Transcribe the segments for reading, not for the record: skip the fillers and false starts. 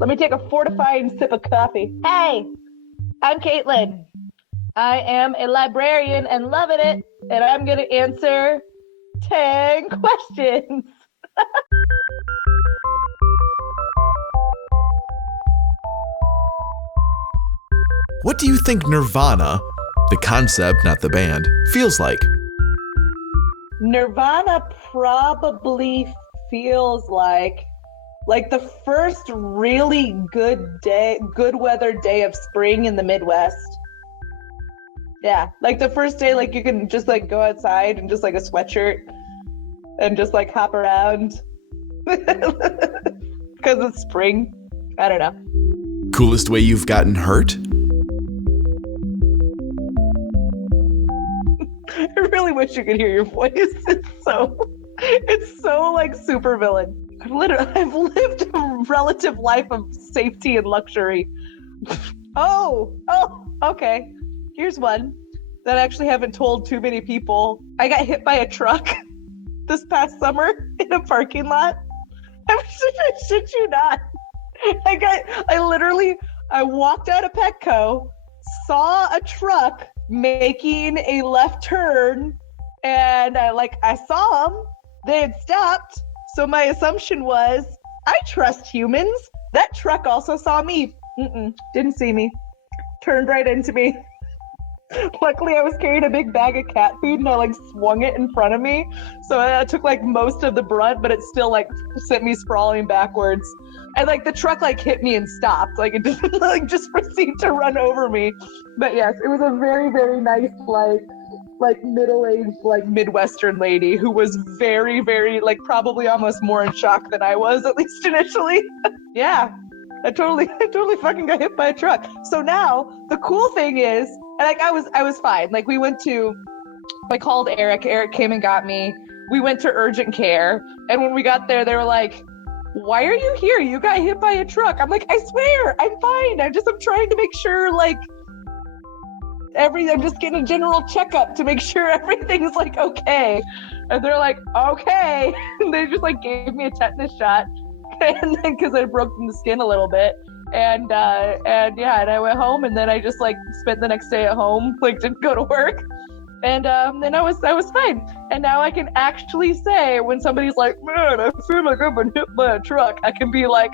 Let me take a fortifying sip of coffee. Hey, I'm Caitlin. I am a librarian and loving it, and I'm going to answer 10 questions. What do you think Nirvana, the concept, not the band, feels like? Nirvana probably feels like the first really good weather day of spring in the Midwest. Yeah, like the first day, like you can just like go outside and just like a sweatshirt and just like hop around because it's spring. I don't know. Coolest way you've gotten hurt? I really wish you could hear your voice. It's so like super villain. I've lived a relative life of safety and luxury. Oh, okay. Here's one that I actually haven't told too many people. I got hit by a truck this past summer in a parking lot. I shit you not. I walked out of Petco, saw a truck making a left turn, and I saw them. They had stopped. So my assumption was, I trust humans. That truck also saw me. Didn't see me. Turned right into me. Luckily, I was carrying a big bag of cat food and I like swung it in front of me. So I took like most of the brunt, but it still like sent me sprawling backwards. And like the truck like hit me and stopped. Like it didn't like just proceed to run over me. But yes, it was a very, very nice like middle-aged like Midwestern lady who was very, very like probably almost more in shock than I was, at least initially. Yeah. I totally fucking got hit by a truck. So now the cool thing is, like I was fine. Like I called Eric. Eric came and got me. We went to urgent care, and when we got there, they were like, "Why are you here? You got hit by a truck." I'm like, "I swear, I'm fine. I'm trying to make sure like I'm just getting a general checkup to make sure everything's like okay." And they're like, "Okay," and they just like gave me a tetanus shot. And then because I broke the skin a little bit, and I went home, and then I just like spent the next day at home, like didn't go to work, and then I was fine. And now I can actually say when somebody's like, "Man, I feel like I've been hit by a truck," I can be like,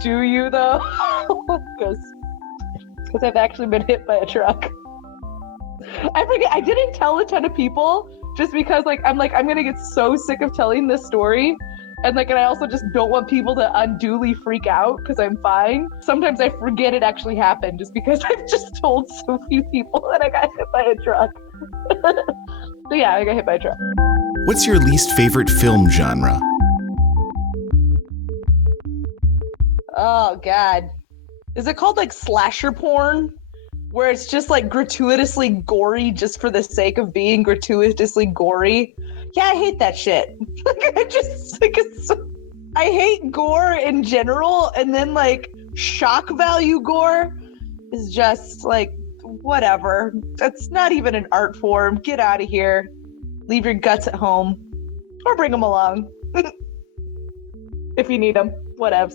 do you though? Because I've actually been hit by a truck. I forget. I didn't tell a ton of people just because I'm gonna get so sick of telling this story. And I also just don't want people to unduly freak out because I'm fine. Sometimes I forget it actually happened just because I've just told so few people that I got hit by a truck. So yeah, I got hit by a truck. What's your least favorite film genre? Oh God. Is it called like slasher porn? Where it's just like gratuitously gory just for the sake of being gratuitously gory? Yeah, I hate that shit. I hate gore in general, and then like shock value gore is just like whatever. That's not even an art form. Get out of here. Leave your guts at home, or bring them along if you need them. Whatevs.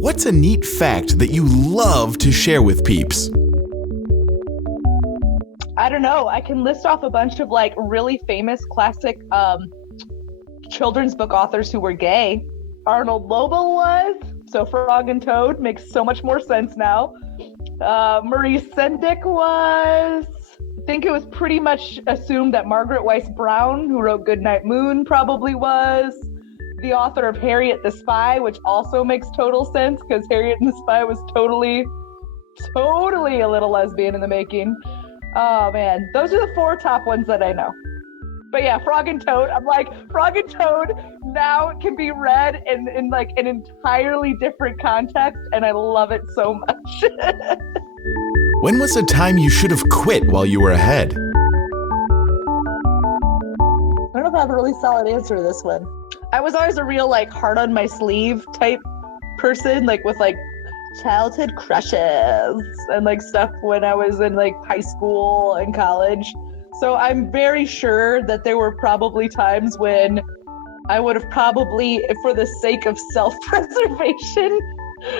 What's a neat fact that you love to share with peeps? I don't know. I can list off a bunch of like really famous classic children's book authors who were gay. Arnold Lobel was, so Frog and Toad makes so much more sense now. Maurice Sendak was. I think it was pretty much assumed that Margaret Weiss Brown, who wrote Goodnight Moon, probably was. The author of Harriet the Spy, which also makes total sense because Harriet and the Spy was totally a little lesbian in the making. Oh man, those are the 4 top ones that I know. But yeah, Frog and Toad, I'm like, Frog and Toad now can be read in like an entirely different context, and I love it so much. When was a time you should have quit while you were ahead? I don't know if I have a really solid answer to this one. I was always a real like heart on my sleeve type person, like with like childhood crushes and like stuff when I was in like high school and college. So I'm very sure that there were probably times when I would have probably, for the sake of self-preservation,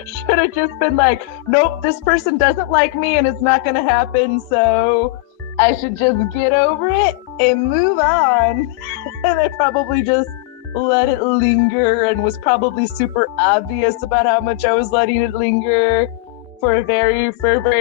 should have just been like, nope, this person doesn't like me and it's not going to happen, so I should just get over it and move on. And I probably just let it linger and was probably super obvious about how much I was letting it linger for a very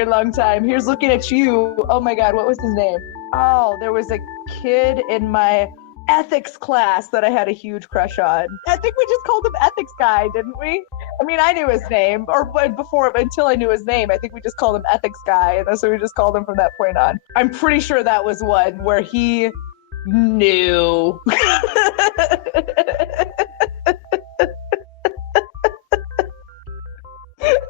long time. Here's looking at you. Oh my God, what was his name? Oh, there was a kid in my ethics class that I had a huge crush on. I think we just called him Ethics Guy, didn't we? I mean, I knew his name, until I knew his name, I think we just called him Ethics Guy, and that's what we just called him from that point on. I'm pretty sure that was one where he knew.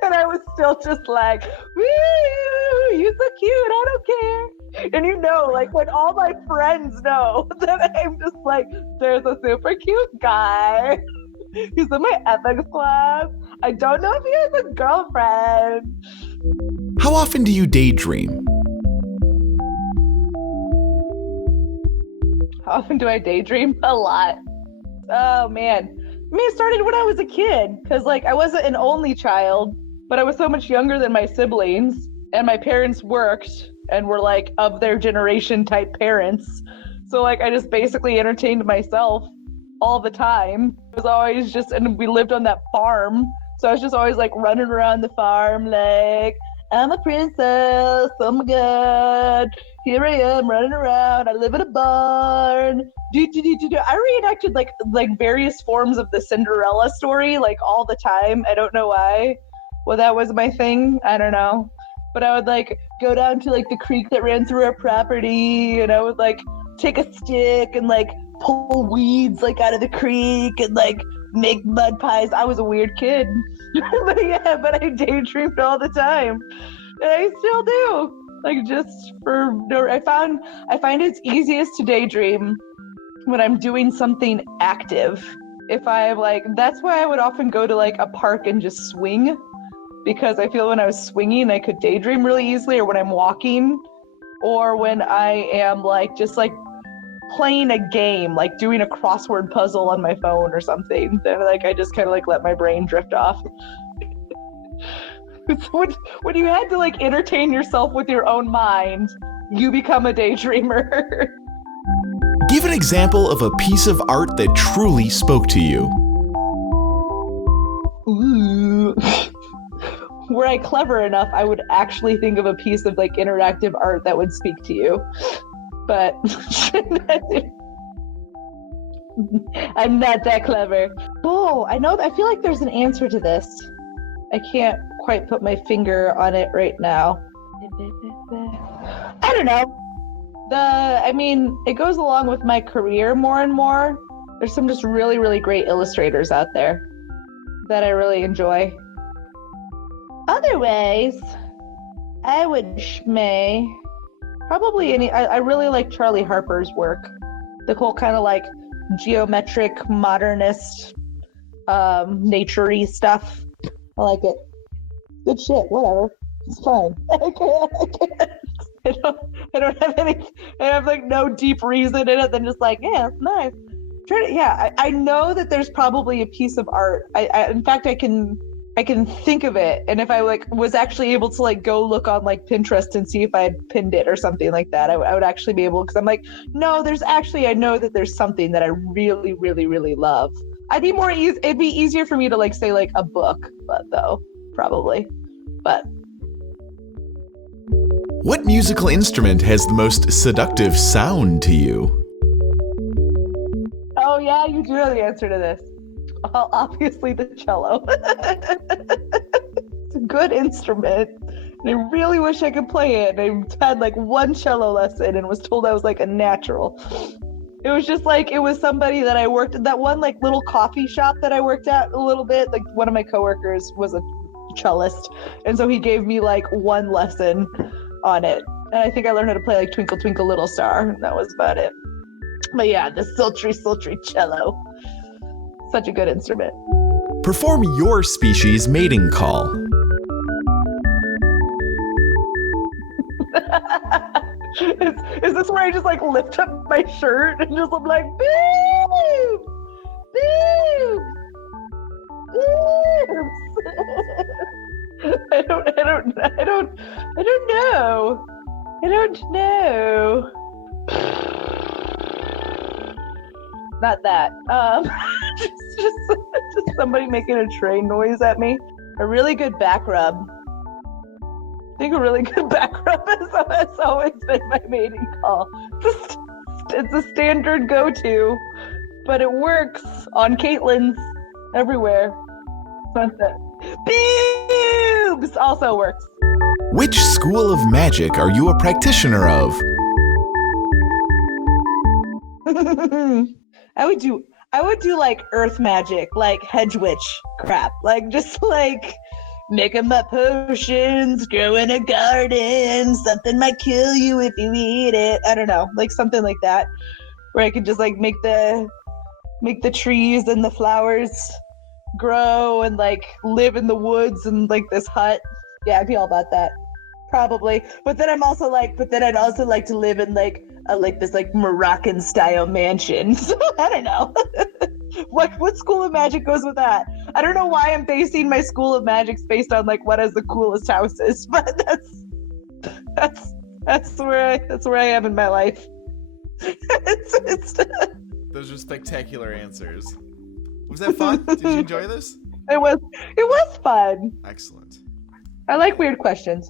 And I was still just like, woo, you're so cute, I don't care. And you know, like when all my friends know that I'm just like, there's a super cute guy. He's in my ethics class. I don't know if he has a girlfriend. How often do you daydream? How often do I daydream? A lot. Oh man. I mean, it started when I was a kid, because like I wasn't an only child, but I was so much younger than my siblings, and my parents worked and were like of their generation type parents. So like I just basically entertained myself all the time. I was always just, and we lived on that farm, so I was just always like running around the farm like, I'm a princess, oh my God, here I am running around, I live in a barn. I reenacted like various forms of the Cinderella story like all the time. I don't know why. Well, that was my thing. I don't know. But I would like go down to like the creek that ran through our property, and I would like take a stick and like pull weeds like out of the creek and like make mud pies. I was a weird kid. but I daydreamed all the time. And I still do. Like just for no, I find it's easiest to daydream when I'm doing something active. If I like, that's why I would often go to like a park and just swing, because I feel when I was swinging I could daydream really easily, or when I'm walking, or when I am like just like playing a game, like doing a crossword puzzle on my phone or something. Then like I just kind of like let my brain drift off. When you had to like entertain yourself with your own mind, you become a daydreamer. Give an example of a piece of art that truly spoke to you. Ooh. Were I clever enough, I would actually think of a piece of like interactive art that would speak to you. But I'm not that clever. Oh, I feel like there's an answer to this. I can't quite put my finger on it right now. I don't know. It goes along with my career more and more. There's some just really, really great illustrators out there that I really enjoy. Other ways, I would schmay probably I really like Charlie Harper's work. The whole kind of like geometric, modernist, nature-y stuff. I like it. Good shit, whatever. It's fine. I don't have any, I have like no deep reason in it than just like, yeah, it's nice. I know that there's probably a piece of art. In fact, I can think of it, and if I like was actually able to like go look on like Pinterest and see if I had pinned it or something like that, I would actually be able, because I'm like, no, I know that there's something that I really, really, really love. It'd be easier for me to like say like a book, but probably. What musical instrument has the most seductive sound to you? Oh yeah, you do know the answer to this. Well, obviously the cello. It's a good instrument. And I really wish I could play it. I had like one cello lesson and was told I was like a natural. It was just like, it was somebody that I worked at, that one like little coffee shop that I worked at a little bit. Like one of my coworkers was a cellist. And so he gave me like one lesson on it. And I think I learned how to play like Twinkle Twinkle Little Star. And that was about it. But yeah, the sultry, sultry cello. Such a good instrument. Perform your species mating call. Is this where I just like lift up my shirt and just I'm like, boo, I don't know. I don't know. Not that. Just somebody making a train noise at me. A really good back rub. I think a really good back rub has always been my mating call. It's a standard go-to, but it works on Caitlin's everywhere. Sunset. Boobs also works. Which school of magic are you a practitioner of? I would do like earth magic, like hedge witch crap, like just like making my potions, grow in a garden, something might kill you if you eat it. I don't know, like something like that, where I could just like make the trees and the flowers grow and like live in the woods and like this hut. Yeah, I'd be all about that. Probably. But then I'd also like to live in like this like Moroccan style mansion. So I don't know. What school of magic goes with that? I don't know why I'm basing my school of magic based on like what has the coolest houses, but that's where I am in my life. Those are spectacular answers. Was that fun? Did you enjoy this? It was fun. Excellent. I like weird questions.